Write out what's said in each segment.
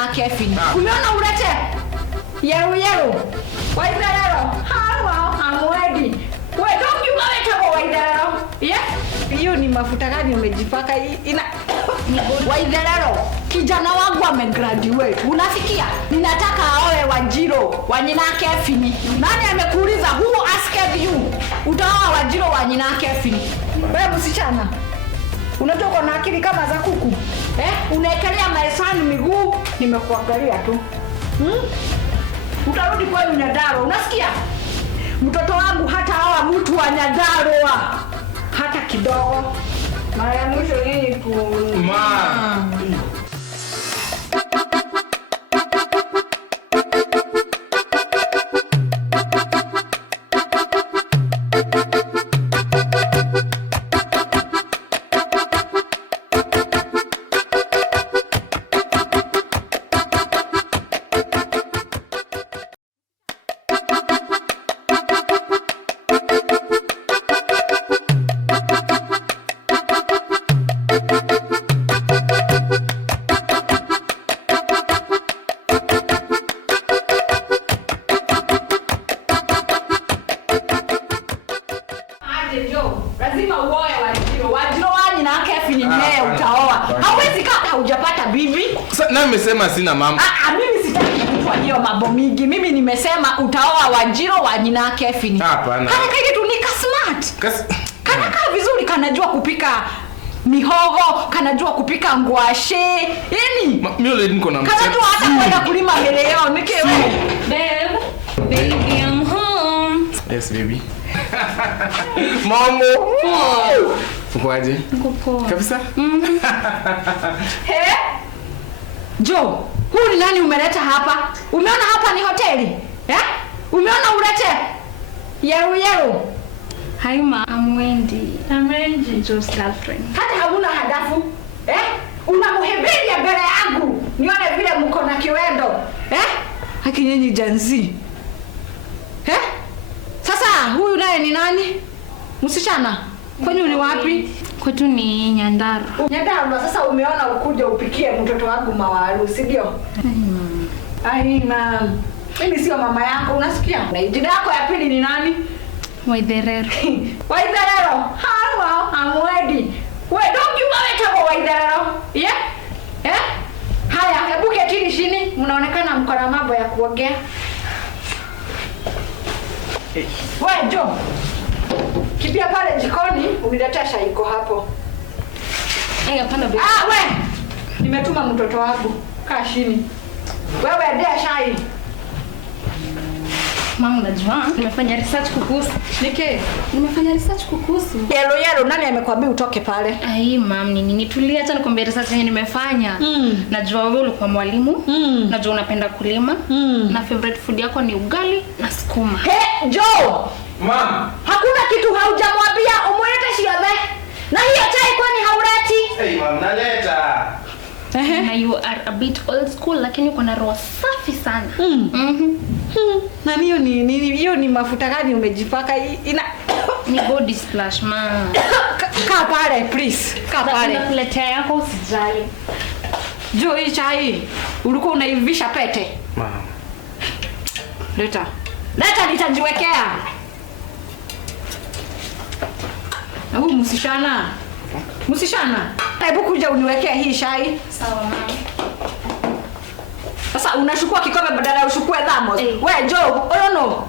nyina Kevin. Umeona ulete? Yero. Waidhararo. Hawa amwedi. Wewe don't you Waidhararo. Yeah? Hiyo ni mafuta gani umejipaka ina Waidhararo? Kijana wangu amegraduate. Unasikia? Ninataka aoe Wanjiro wa nyina Kevin. Nani amekuuliza who asked you? Utaoa Wanjiro wa nyina Kevin. Wewe msichana. Unatoka na akili kama za kuku. Unaekelea maisani miguu, nimekuangalia tu. Utarudi kwenu Nyandarua, unasikia? Mtoto wangu hata hawa mtu wa Nyandarua hata kidogo. Mara ya mwisho hii lazima uoe Wanjiro. Wanjiro wani na Kevin leo utaoa. Hauwezi kama hujapata bibi. Na nimesema sina mama. Mimi sitaki kujua hiyo mambo mingi. Mimi nimesema utaoa Wanjiro wa nyina Kevin. Hapana. Kana kile tu nika smart. Kana kaa vizuri, kanajua kupika mihogo, kanajua kupika ngwashe. Yaani mimi leo niko na mchana. Kanajua hata kwenda kulima mbele yao. Nike wewe. Baby, I'm home. Yes baby. Mamo. Ukoaje? Niko poa. Kabisa? Jo, huyu ni nani umeleta hapa? Umeona hapa ni hoteli? Umeona ulete? Yero. Hi ma, I'm Wendy, Joe's girlfriend. Hata hauna hadafu? Unamuhebelia mbele yangu. Nione vile mko na kiwendo. Haki nyinyi janzi. Sasa huyu naye ni nani? Msichana. Kwani ni wapi? Kwetu ni Nyandarua. Nyandarua. Sasa umeona ukuje upikie mtoto wangu mawaru, si ndio? Ai mama. Mimi sio mama yako, unasikia? Na jina yako ya pili ni nani? Waidhararo. Waidhararo. Hawa amwedi. Wewe don't you wewe Waidhararo. Yeah? Haya, hebu ketini chini. Mnaonekana mko na mambo ya kuongea. Wewe Jo. Kipia pale jikoni, uniletea chai iko hapo. Hapana baby. Wewe. Nimetuma mtoto wangu. Kaa chini. Wewe ndia chai. Mama unajua, nimefanya research kukuhusu. Nimefanya research kukuhusu. Yero, nani amekwambia utoke pale? Ai mam, nini tulia acha nikwambie research yenyewe nimefanya. Najua wewe ulikuwa mwalimu, najua unapenda kulima, na favorite food yako ni ugali na sukuma. Jo! Mama, hakuna kitu haujamwambia umwelete shiabe. Na hiyo chai kwani hauleti? Mama, naleta. Na you are a bit old school lakini uko na roho safi sana. Na hiyo ni mafuta gani umejipaka ni body splash ma. Kaa pale please. Kaa pale. Nakuletea yako usijali. Jo, hii chai ulikuwa unaivisha pete? Mama. Leta nitajiwekea. Na huyu msishana. Hebu kuja uniwekea hii chai. Sawa mama. Sasa unachukua kikombe badala ushukue thermos. Wewe Jo, no.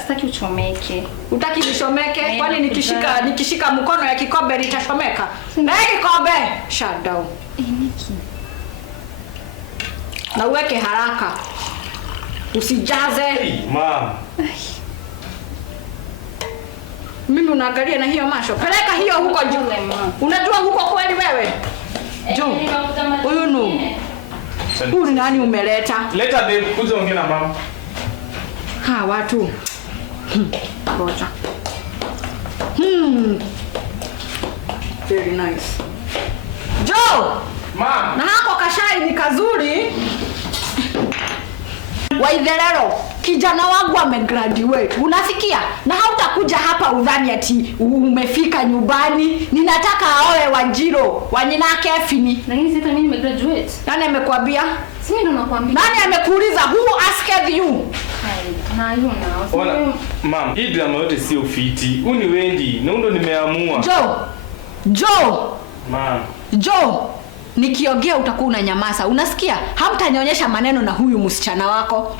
Sitaki uchomeke. Utaki nishomeke? Kwani nikishika mkono ya kikombe litashomeka? Na kikombe shut down. Niki. Na uweke haraka. Usijaze. Mama. Mimi unaangalia na hiyo masho. Peleka hiyo huko juu. Unajua huko kweli wewe? Jo. Huyu no. Huyu ni nani umeleta? Leta babe, kuja ongea na mama. Watu. Ngoja. Very nice. Jo! Mama. Na hako kashai ni kazuri. Waidhararo, kijana wangu amegraduate. Unasikia? Na hautakuja hapa udhani ati umefika nyumbani. Ninataka aoe Wanjiro wa nyina Kevin. Lakini sasa mimi nimegraduate. Nani amekwambia? Si mimi ndo nakwambia. Nani amekuuliza? Who asked you? Na hiyo na. Ona, mama, hii drama yote sio fiti. Huu ni Wendy, na ndo nimeamua. Joe. Mama. Joe, nikiongea utakuwa unanyamaza. Unasikia? Hamtanionyesha maneno na huyu msichana wako.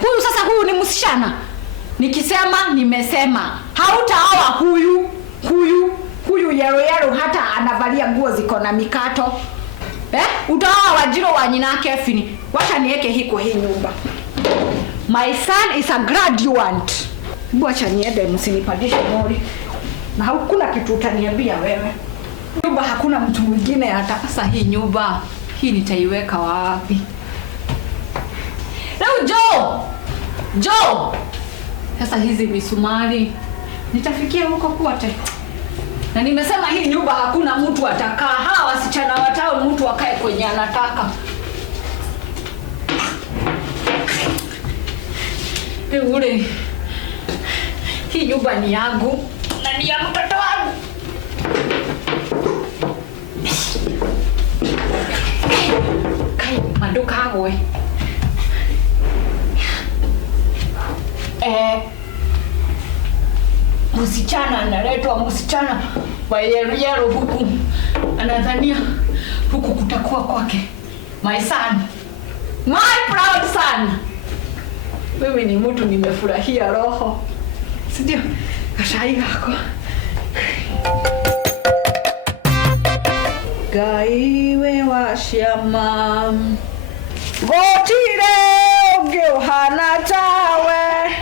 Huyu sasa huyu ni msichana. Nikisema nimesema. Hautaoa huyu yero hata anavalia nguo ziko na mikato. Utaoa Wajiro wa nyina Kefini. Wacha niweke hii nyumba. My son is a graduate. Wacha niende msinipandishe mori. Na hakuna kitu utaniambia wewe. Nyumba hakuna mtu mwingine atakasa hii nyumba. Hii nitaiweka wapi? Leo Joe. Sasa hizi misumari nitafikia huko kwote. Na nimesema hii nyumba hakuna mtu atakaa. Hawa wasichana watao mtu akae kwenye anataka. Ule. Hii nyumba ni yangu na ni ya mtoto wangu. Kai maduka hawe. Msichana analetwa, msichana wa yero huku. Anadhania huku kutakuwa kwake. My son. My proud son. Mimi ni mtu nimefurahia roho. Sio? Kashai yako. Gaiwe wa shama. Gotire Gyohana tawe.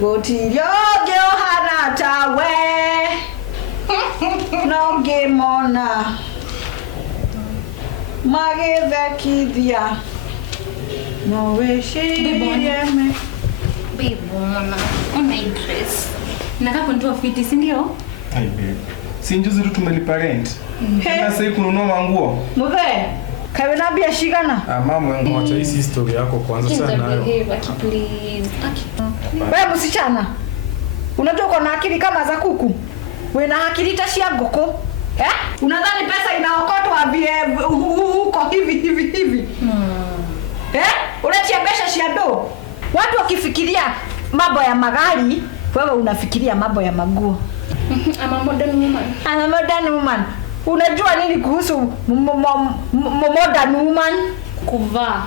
Gotire Gyohana tawe. No gemona. Mageve kidia. No weshiyeme. Babe, ona hii dress. Nataka kunitoa fiti, si ndio? Hey babe. Si njuzi tu tumelipa rent. Sasa hivi kununua manguo. Mzee, kawe na biashara na. Mama yangu acha hii story yako kwanza sana nayo. Please. Wewe msichana. Unajua uko na akili kama za kuku. Wewe na akili tashia ngoko. Unadhani pesa inaokotwa vile huko hivi? Unachiambesha shiado. Watu wakifikiria mambo ya magari, wewe unafikiria mambo ya maguo. I'm a modern woman. Unajua nini kuhusu modern woman? Kuvaa.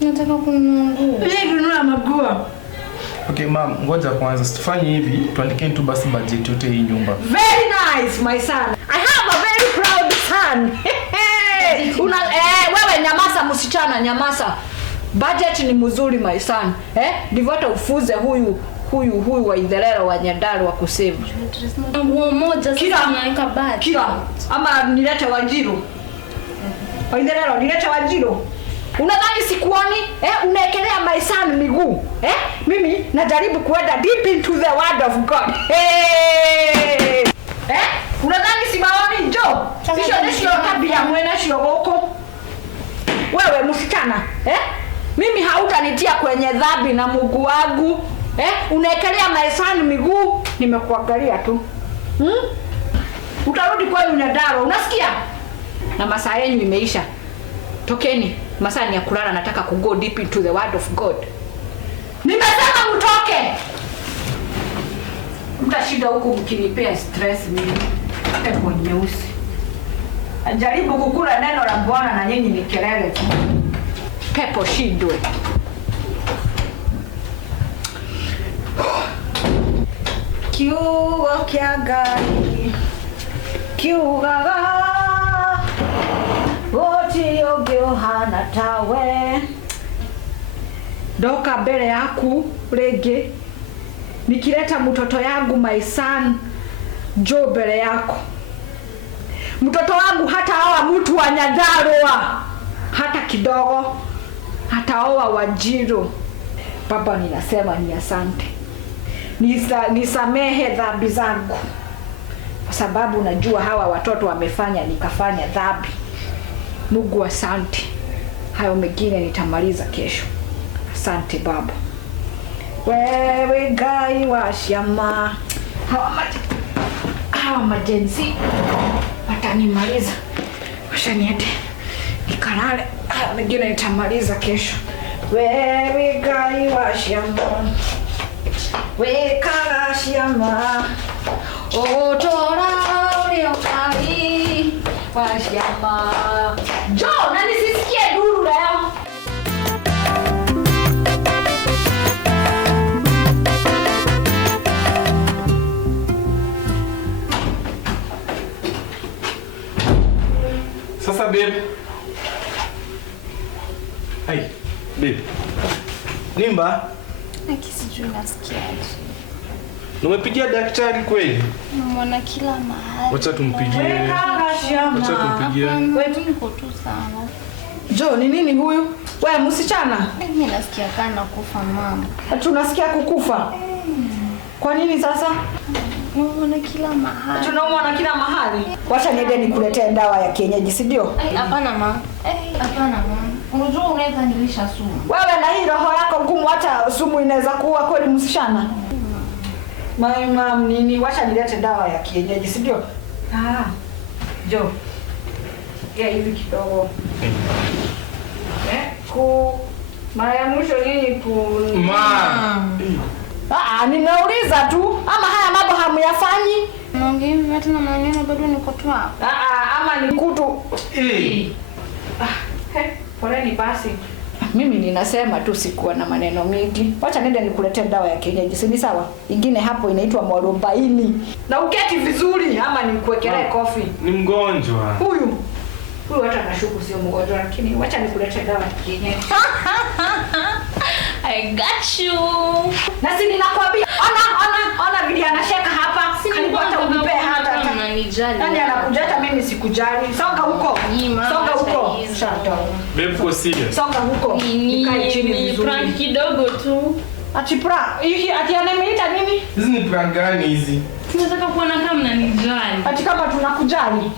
Nataka kununua. Kununua maguo. Okay mom, ngoja kwanza tufanye hivi, tuandike tu basi budget yote hii nyumba. Very nice my son. I have a very proud son. Wewe nyamaza msichana, nyamaza. Budget ni mzuri my son. Ndivyo hata ufuze huyu wa Itherero wa Nyandarua wa kusave. Nguo moja sasa naweka budget. Kila ama nilete Wajiro. Wa Itherero nilete Wajiro. Unadhani sikuoni? Unaekelea my son miguu. Mimi najaribu kuenda deep into the word of God. Unadhani simaoni jo? Sio tabia mwena sio goko. Wewe msichana, mimi hautanitia kwenye dhambi na Mungu wangu. Unaekelea my son miguu, nimekuangalia tu. Utarudi kwenu Nyandarua, unasikia? Na masaa yenu imeisha. Tokeni, masaa ni ya kulala, nataka ku go deep into the word of God. Nimesema mtoke. Mtashinda huku mkinipea stress mimi. Pepo nyeusi. Ajaribu kukula neno la Bwana na nyinyi ni kelele tu. Pepo shidwe. Kiugo kia gari. Kiugaga. Goti Gyohana tawe. Doka mbele yaku rege. Nikileta mtoto yangu my son Joe mbele yako. Mtoto wangu hataoa mtu wa Nyandarua hata kidogo. Hataoa Wajiro. Baba, ninasema ni asante. Nisamehe dhambi zangu. Kwa sababu najua hawa watoto wamefanya nikafanya dhambi. Mungu asante. Hayo mengine nitamaliza kesho. Asante Baba. Wewe gai wa shama. Hawa majenzi watanimaliza. Washa niende Nikalale. Mengine nitamaliza kesho. Wewe gai wa shamba. We kala shamba. Otora ulio gai wa shamba. Jo, na nisisikie duru leo. Sasa babe. Hey, babe. Nimba? Akisijui nasikiaje. Umepigia daktari kweli? Mwana kila mahali. Wacha tumpigie. Wacha tumpigie. Wewe niko tu sana. Jo, ni nini huyu? Wewe msichana? Mimi nasikia kana kufa mama. Tunasikia kukufa. Kwa nini sasa? Mwana kila mahali. Tunaumwa na kila mahali. Wacha niende nikuletee dawa ya kienyeji, si ndio? Hapana mama. Hapana mama. Unajua unaweza nilisha sumu. Wewe na hii roho yako ngumu, hata sumu inaweza kuwa kweli msichana. Mama nini? Wacha nilete dawa ya kienyeji, si ndio? Jo. Hivi kidogo. Mara ya mwisho nini ninauliza tu, ama haya mambo hamuyafanyi? Naongea hata na maneno bado niko tu hapa. Ama ni kutu. Poleni basi. Mimi ninasema tu sikuwa na maneno mengi. Wacha nende nikuletee dawa ya kienyeji, si sawa? Ingine hapo inaitwa mwarobaini. Na uketi vizuri ama nikuwekelee kofi. Ni mgonjwa. Huyu hata nashuku sio mgonjwa, lakini wacha nikuletee dawa ya kienyeji. I got you. Na si ninakwambia, ona vile anasheka hapa. Karibu hata unipe hata. Nani anakuja, hata mimi sikujali. Songa huko. Songa huko. Babe, for serious. Songa huko. Nikae chini vizuri. Prank kidogo tu. Ati prank? Ati anameita nini? Hizi ni prank gani hizi? Tunataka kuona kama mnanijali. Ati kama tunakujali.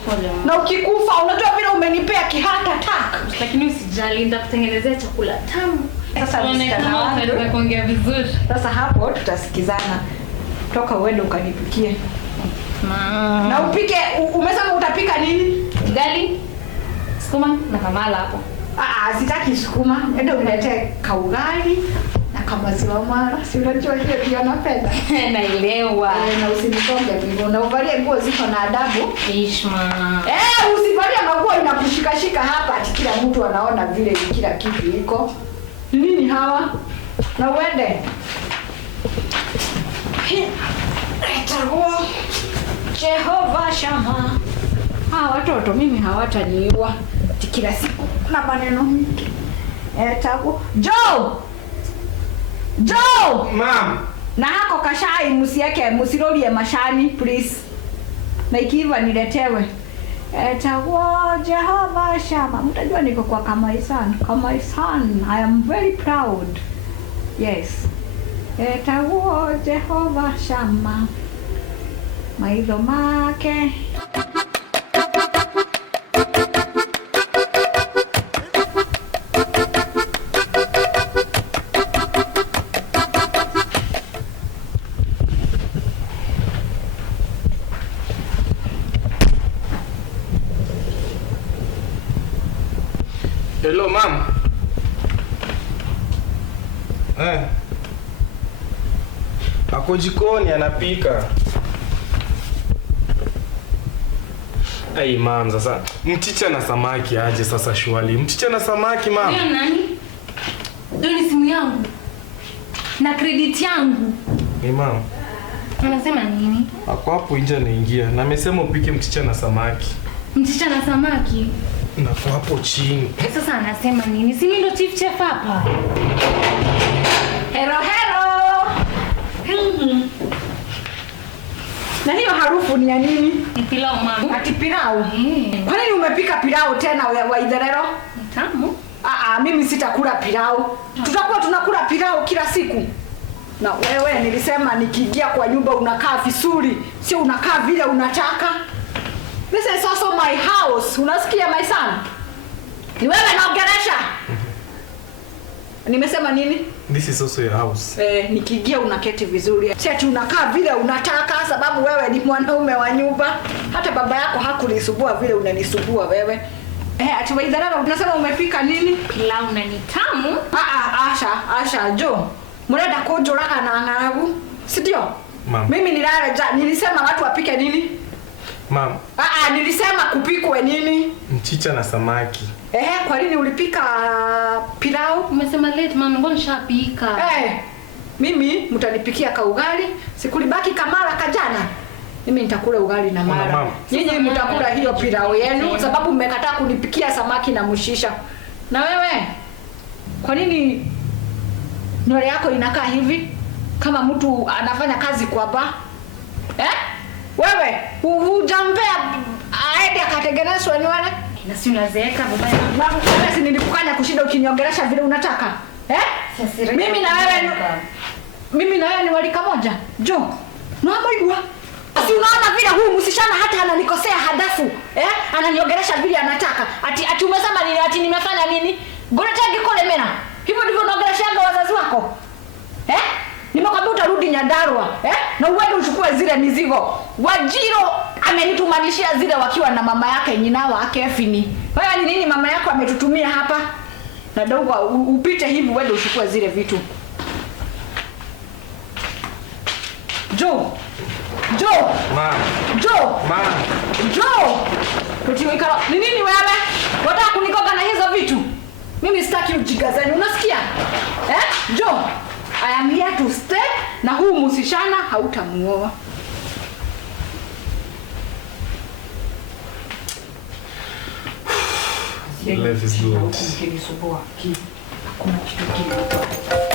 Na ukikufa unajua vile umenipea kihata attack. Lakini usijali, nitakutengenezea chakula tamu. Sasa unaweza kuongea vizuri. Sasa hapo tutasikizana. Toka uende ukanipikie. Na upike, umesema utapika nini? Ugali, sukuma na kamala hapo. Sitaki sukuma. Ende uniletee kaugali na kamaziwa mara. Si unajua hiyo pia napenda. Naelewa. Na usinisonge hivyo. Na uvalie nguo ziko na adabu. Ishma. Usivalie nguo inakushikashika hapa ati kila mtu anaona vile kila kitu iko. Nini hawa? Na uende. Itakuwa Jehova Shama. Watoto mimi hawataniua. Kila siku na maneno mingi. Joe! Mom. Na hako kashai musirolie mashani please. Na ikiwa niletewe. Jehova Shama. Mtajua niko kwa Kamaisan. Kamaisan. I am very proud. Yes. Jehova Shama. Maitho make. Hello, mom. Ako jikoni anapika. Ai, mom, sasa mchicha na samaki aje sasa shwali. Mchicha na samaki, mom. Ndio nani? Ndio ni simu yangu. Na credit yangu. Mom. Anasema nini? Ako hapo nje anaingia. Na amesema upike mchicha na samaki. Mchicha na samaki? Na kwa hapo chini. Sasa anasema nini? Si mimi ndo chief chef hapa. Hello. Na hiyo harufu ni ya nini? Ni pilau mama. Ati pilau? Kwa nini umepika pilau tena wa Idherero? Tamu. Mimi sitakula pilau. Tutakuwa tunakula pilau kila siku. Na wewe nilisema nikiingia kwa nyumba unakaa vizuri, sio unakaa vile unataka. This is also my house. Unasikia my son? Ni wewe naongelesha. Nimesema nini? This is also your house. Nikiingia unaketi vizuri. Si ati unakaa vile unataka sababu wewe ni mwanaume wa nyumba. Hata baba yako hakunisubua vile unanisubua wewe. Ati Waidharara unasema umepika nini? Pilau na ni tamu. Asha, Jo. Murenda kujuraga na ng'aragu. Si ndio? Mama. Mimi nilisema watu wapike nini? Mama. Nilisema kupikwe nini? Mchicha na samaki. Kwa nini ulipika pilau? Umesema late mama, ngoja nishapika. Mimi mtanipikia ka ugali, sikulibaki kamara kajana. Mimi nitakula ugali na mara. Nyinyi mtakula hiyo pilau yenu sababu mmekataa kunipikia samaki na mshisha. Na wewe? Kwa nini nywele yako inakaa hivi kama mtu anafanya kazi kwa ba? Wewe hujampea aende akatengenezwe nywele? Na si unazeeka vibaya. Wewe si nilikukanya kushinda ukiniongelesha vile unataka? Mimi na wewe ni walika moja. Jo. Naambiwa. Si unaona vile huyu msishana hata ananikosea hadafu. Ananiongelesha vile anataka. Ati umesema nini? Ati nimefanya nini? Gonetagi kole mena. Hivyo ndivyo unaongelesha wazazi wako? Nimekwambia utarudi Nyandarua, na uende uchukue zile mizigo. Wajiro amenitumanishia zile wakiwa na mama yake nyina wake Fini. Wewe ni nini mama yako ametutumia hapa? Na dogo upite hivi uende uchukue zile vitu. Jo. Ma. Kutiweka ni nini wewe? Wataka kunikoga na hizo vitu? Mimi sitaki ujigazani, unasikia? Jo. I am here to stay na huu musishana hautamuoa. Life is good. Hakuna kitu kingine.